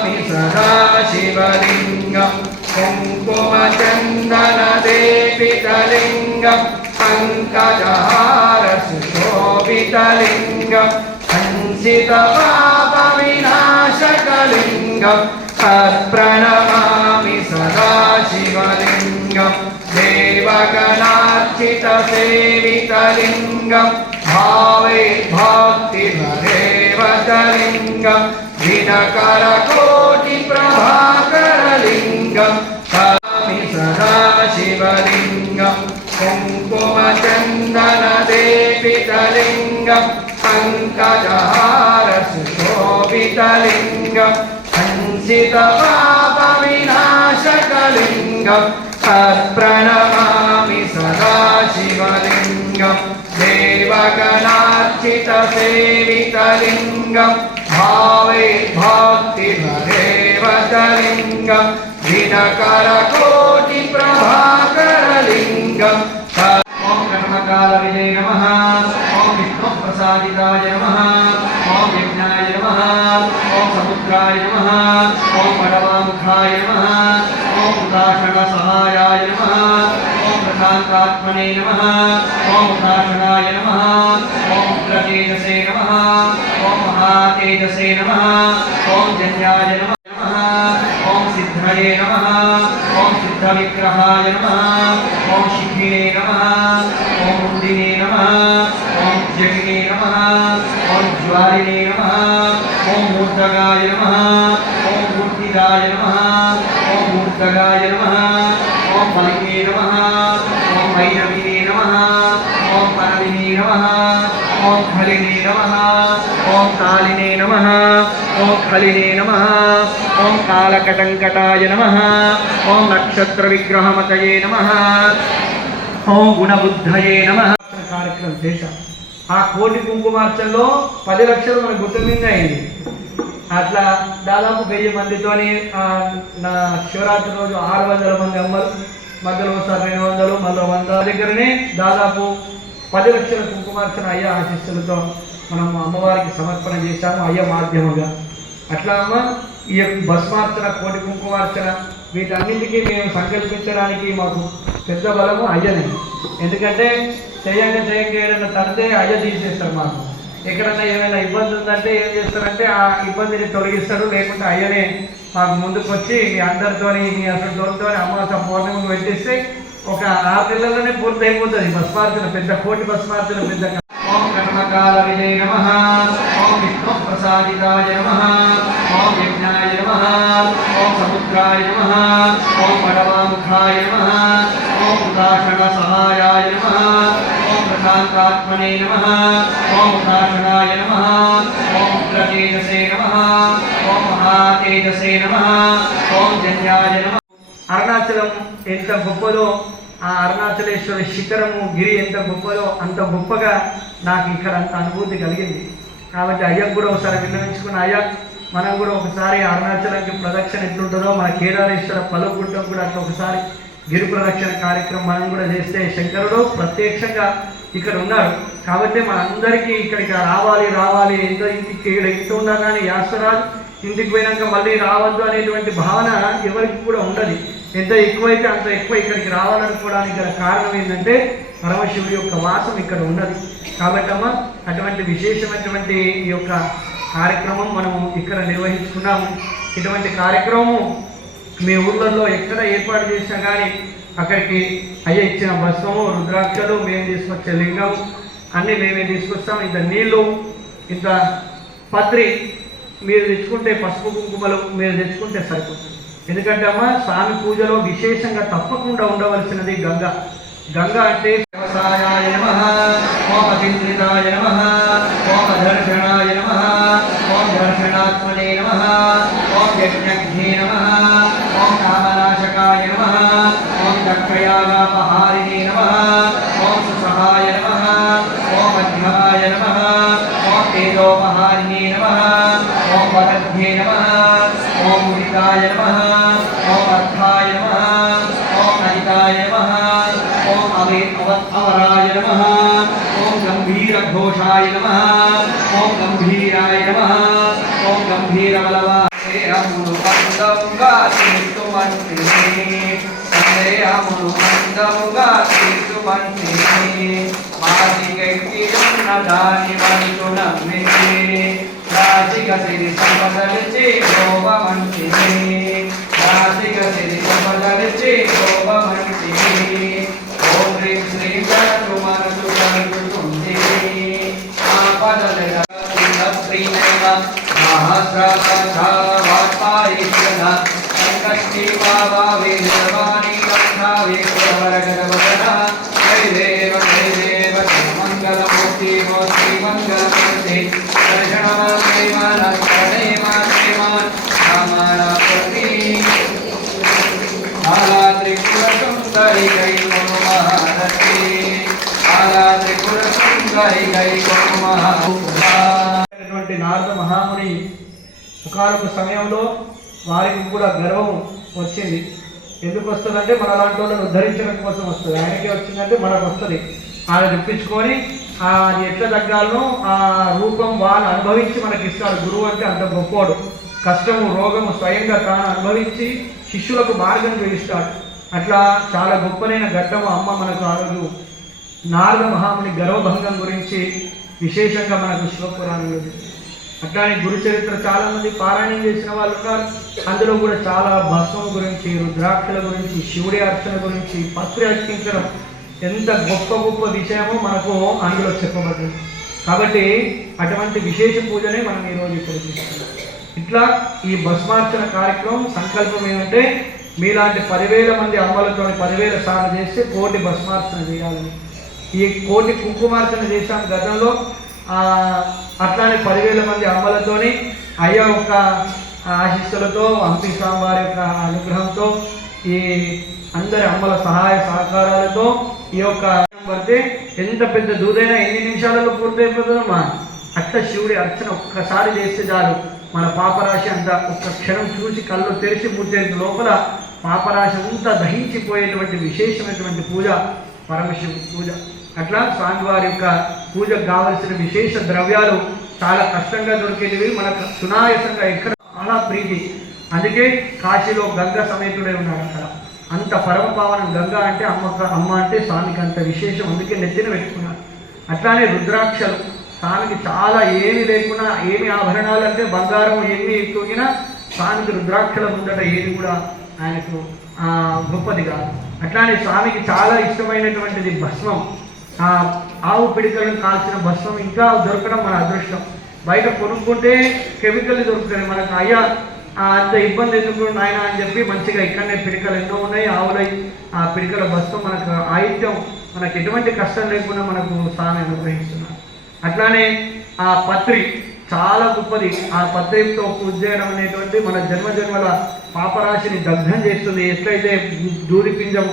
सदा शिवलिङ्गं कुङ्कुमचन्दनदेपितलिङ्गं पङ्कजहारसुशोभितलिङ्गं संसितपापविनाशकलिङ्गं तत्प्रणमामि सदा शिवलिङ्गं देवगणार्चितसेवितलिङ्गं भावे भक्तिभरेवतलिङ्गं दिनकरकोटिप्रभाकरलिङ्गं स्वामि सदा शिवलिङ्गं कुङ्कुमचन्दनदेपितलिङ्गं पङ्कजहारसुशोभितलिङ्गं संसितपापविनाशकलिङ्गं तत्प्रणमामि सदा शिवलिङ्गं देवगणार्चितसेवितलिङ्गं भावे भक्तिभरेवतलिङ्गं दिनकरकोटिप्रभाकरलिङ्गं ॐ कर्मकालविजय नमः ॐ विष्णुप्रसादिताय नमः ॐ यज्ञाय नमः ॐ समुद्राय नमः ॐ वडवामुखाय नमः ॐ उदाषणसहायाय नमः ॐ प्रशान्तात्मने नमः ॐ उदाषणाय नमः ॐ उग्रतेजसे नमः ॐ महातेजसे नमः ॐ जन्याय नमः ॐ सिद्धये नमः ॐ सिद्धविग्रहाय नमः ॐ शिखिने नमः ॐ मुण्डिने नमः ॐ जगिने नमः ॐ ज्वालिने नमः ॐ मूर्धगाय नमः ॐ मूर्तिदाय नमः ॐ मूर्धगाय नमः ॐ बलिने नमः ॐ भैरविने नमः ॐ परमिने नमः ॐ खलिने नमः ॐ कालिने नमः ॐ खलिने नमः ॐ कालकटङ्कटाय नमः ॐ नक्षत्रविग्रहमतये नमः ॐ गुणबुद्धये नमः కార్యక్రమం చేశాం. ఆ కోటి కుంకుమార్చనలో 10 లక్షలు మన గుట్ట మీద అయింది. అట్లా దాదాపు 1000 మందితోని నా శివరాత్రి రోజు 600 మంది అమ్మలు, మధ్యలో ఒకసారి 200, మళ్ళీ 100 దగ్గరనే దాదాపు 10 లక్షల కుంకుమార్చన అయ్యా ఆశీస్సులతో మనం అమ్మవారికి సమర్పణ చేశాము అయ్యా మాధ్యమంగా. అట్లా అమ్మ ఈ భస్మార్చన, కోటి కుంకుమార్చన వీటన్నింటికీ మేము సంకల్పించడానికి మాకు పెద్ద బలము అయ్యనే. ఎందుకంటే చేయంగా ఏదైనా తడితే అయ్య తీసేస్తారు. మాకు ఎక్కడన్నా ఏమైనా ఇబ్బంది ఉందంటే ఏం చేస్తారంటే ఆ ఇబ్బందిని తొలగిస్తాడు. లేకుంటే అయ్యనే మాకు ముందుకు వచ్చి మీ అందరితోని మీ అసలుతో అమాస పౌర్ణమికి పెట్టిస్తే ఒక 6 నెలల్లోనే పూర్తి అయిపోతుంది భస్మార్చన, పెద్ద కోటి భస్మార్చన పెద్ద. ఓం కర్మకాల విజయ నమః ఓం విష్ణుప్రసాదితాయ నమః ఓం యజ్ఞాయ నమః ఓం సముద్రాయ నమః ఓం వడవాముఖాయ నమః ఓం ఉదాషణసహాయాయ నమః ఓం ప్రశాంతాత్మనే నమః ఓం ఉదాషణాయ నమః ఓం ఉగ్రతేజసే నమః ఓం మహాతేజసే నమః ఓం జన్యాయ నమః. అరుణాచలం ఎంత గొప్పదో, ఆ అరుణాచలేశ్వర శిఖరము గిరి ఎంత గొప్పదో అంత గొప్పగా నాకు ఇక్కడ అంత అనుభూతి కలిగింది. కాబట్టి అయ్యకు కూడా ఒకసారి విన్నవించుకున్న అయ్యా మనం కూడా ఒకసారి అరుణాచలంకి ప్రదక్షిణ ఎట్లుంటుందో మన కేదారేశ్వర పలుగుట్టం కూడా అట్లా ఒకసారి గిరి ప్రదక్షిణ కార్యక్రమం మనం కూడా చేస్తే శంకరుడు ప్రత్యక్షంగా ఇక్కడ ఉన్నారు. కాబట్టి మనందరికీ ఇక్కడికి రావాలి ఎంతో ఇక్కడ ఇంత ఉన్నా కానీ యాస్వరాలు ఇంటికి పోయినాక మళ్ళీ రావద్దు అనేటువంటి భావన ఎవరికి కూడా ఉండదు. ఎంత ఎక్కువైతే అంత ఎక్కువ ఇక్కడికి రావాలనుకోవడానికి గల కారణం ఏంటంటే పరమశివుడి యొక్క వాసం ఇక్కడ ఉన్నది. కాబట్టి అమ్మ అటువంటి విశేషమైనటువంటి ఈ యొక్క కార్యక్రమం మనము ఇక్కడ నిర్వహించుకున్నాము. ఇటువంటి కార్యక్రమం మీ ఊళ్ళల్లో ఎక్కడ ఏర్పాటు చేసినా కానీ అక్కడికి అయ్య ఇచ్చిన భస్మము, రుద్రాక్షలు, మేము తీసుకొచ్చే లింగం అన్నీ మేమే తీసుకొస్తాం. ఇంత నీళ్ళు, ఇంత పత్రి మీరు తెచ్చుకుంటే, పసుపు కుంకుమలు మీరు తెచ్చుకుంటే సరిపోతుంది. ఎందుకంటే అమ్మ స్వామి పూజలో విశేషంగా తప్పకుండా ఉండవలసినది గంగ. గంగ అంటే వ్యవసాయాయ నమః ఓం అతింద్రితాయ నమః ఓం అదర్శనాయ నమః ఓం దర్శనాత్మనే నమః ఓం యజ్ఞజ్ఞే నమః ఓం కామనాశకాయ నమః ఓం దక్షయాగాపహారిణే నమః ఓం సుసహాయ నమః ఓం మధ్యమాయ నమః ఓం తేజోపహారిణే నమః ఓం వరధ్యే నమః ఓం ముదితాయ నమః ఓం అర్థాయ నమః ఓం నజితాయ నమః ఓం అవరాయ నమః ఓం గంభీరఘోషాయ నమః ఓం గంభీరాయ నమః ఓం గంభీరబలవాయ సందేహములు అందముగా తీర్చుమంటిని సందేహములు అందముగా తీర్చుమంటిని మాదిగెక్కియున్న దాని వంతు నమ్మిని రాజిగ సిరి సంపదలిచి గోవమంటిని రాజిగ సిరి సంపదలిచి గోవమంటిని ఓం హ్రీం శ్రీ గణు మనసు కలుగుతుంది ఆపదల ప్రియమ సహస్రపంచావాత్పాయిష్యన సంకష్టి భావే నిర్వాణి కంఠావే వరగరవదన జయ దేవ మంగళమూర్తి మూర్తి మంగళమూర్తి దర్శనమేమన ప్రణేమేమన్ రామణపతి ఆలా త్రిపుర సుందరి గై కొను మహారతి ఆలా త్రిపుర సుందరి గై కొను మహారతి నారద మహాముని ఒకనొక సమయంలో వారికి కూడా గర్వం వచ్చింది. ఎందుకు వస్తుందంటే మన లాంటి వాళ్ళని ఉద్ధరించడం కోసం వస్తుంది. ఆయనకే వచ్చిందంటే మనకు వస్తుంది. ఆయన తెప్పించుకొని అది ఎట్లా తగ్గాలనో ఆ రూపం వాళ్ళు అనుభవించి మనకి ఇస్తాడు. గురువు అంటే అంత గొప్పోడు. కష్టము రోగము స్వయంగా తాను అనుభవించి శిష్యులకు మార్గం చూపిస్తాడు. అట్లా చాలా గొప్పనైన ఘట్టము అమ్మ మనకు ఆ రోజు నారద మహాముని గర్వభంగం గురించి విశేషంగా మనకు శివపురాణంలో. అట్లానే గురు చరిత్ర చాలామంది పారాయణం చేసిన వాళ్ళు ఉన్నారు. అందులో కూడా చాలా భస్మం గురించి, రుద్రాక్షల గురించి, శివుడి అర్చన గురించి, పత్రి అర్చించడం ఎంత గొప్ప గొప్ప విషయమో మనకు అందులో చెప్పబడింది. కాబట్టి అటువంటి విశేష పూజనే మనం ఈరోజు ఇక్కడ చేస్తున్నాం. ఇట్లా ఈ భస్మార్చన కార్యక్రమం సంకల్పం ఏమంటే మీలాంటి 10,000 మంది అమ్మలతో 10,000 సార్లు చేస్తే 1,000,000 భస్మార్చన చేయాలని. ఈ 1,000,000 కుంకుమార్చన చేశాం గతంలో. అట్లానే 10,000 మంది అమ్మలతోని అయ్య యొక్క ఆశీస్సులతో, హంపి స్వామివారి యొక్క అనుగ్రహంతో, ఈ అందరి అమ్మల సహాయ సహకారాలతో ఈ యొక్క పడితే ఎంత పెద్ద దూదైనా ఎన్ని నిమిషాలలో పూర్తయిపోతుందమ్మా. అట్లా శివుడి అర్చన ఒక్కసారి చేస్తే చాలు మన పాపరాశి అంతా ఒక్క క్షణం చూసి కళ్ళు తెరిచి ముద్దేంత లోపల పాపరాశి అంతా దహించిపోయేటువంటి విశేషమైనటువంటి పూజ పరమశివుడి పూజ. అట్లా స్వామివారి యొక్క పూజకు కావలసిన విశేష ద్రవ్యాలు చాలా కష్టంగా దొరికేటివి, మనకు సునాయాసంగా ఎక్కడ చాలా ప్రీతి. అందుకే కాశీలో గంగా సమేతుడే ఉన్నాడు. అక్కడ అంత పరమ పావనం గంగా అంటే అమ్మ అంటే స్వామికి అంత విశేషం. అందుకే నెత్తిన పెట్టుకున్నాడు. అట్లానే రుద్రాక్షలు స్వామికి చాలా ఏమి లేకున్నా, ఏమి ఆభరణాలు అంటే బంగారం ఏమి ఎక్కువగినా స్వామికి రుద్రాక్షల ముందట ఏది కూడా ఆయనకు గొప్పది కాదు. అట్లానే స్వామికి చాలా ఇష్టమైనటువంటిది భస్మం. ఆవు పిడికలను కాల్చిన భస్మం ఇంకా దొరకడం మన అదృష్టం. బయట కొనుక్కుంటే కెమికల్ దొరుకుతుంది. మనకు అయ్యా అంత ఇబ్బంది ఎందుకు నాయన అని చెప్పి మంచిగా ఇక్కడనే పిడికలు ఎన్నో ఉన్నాయి ఆవులై. ఆ పిడికల భస్మం మనకు ఆయుధ్యం, మనకు ఎటువంటి కష్టం లేకుండా మనకు స్వామి అనుగ్రహిస్తున్నారు. అట్లానే ఆ పత్రి చాలా గొప్పది. ఆ పత్రితో పూజ చేయడం అనేటువంటి మన జన్మజన్మల పాపరాశిని దగ్ధం చేస్తుంది. ఎట్లయితే దూరిపింజం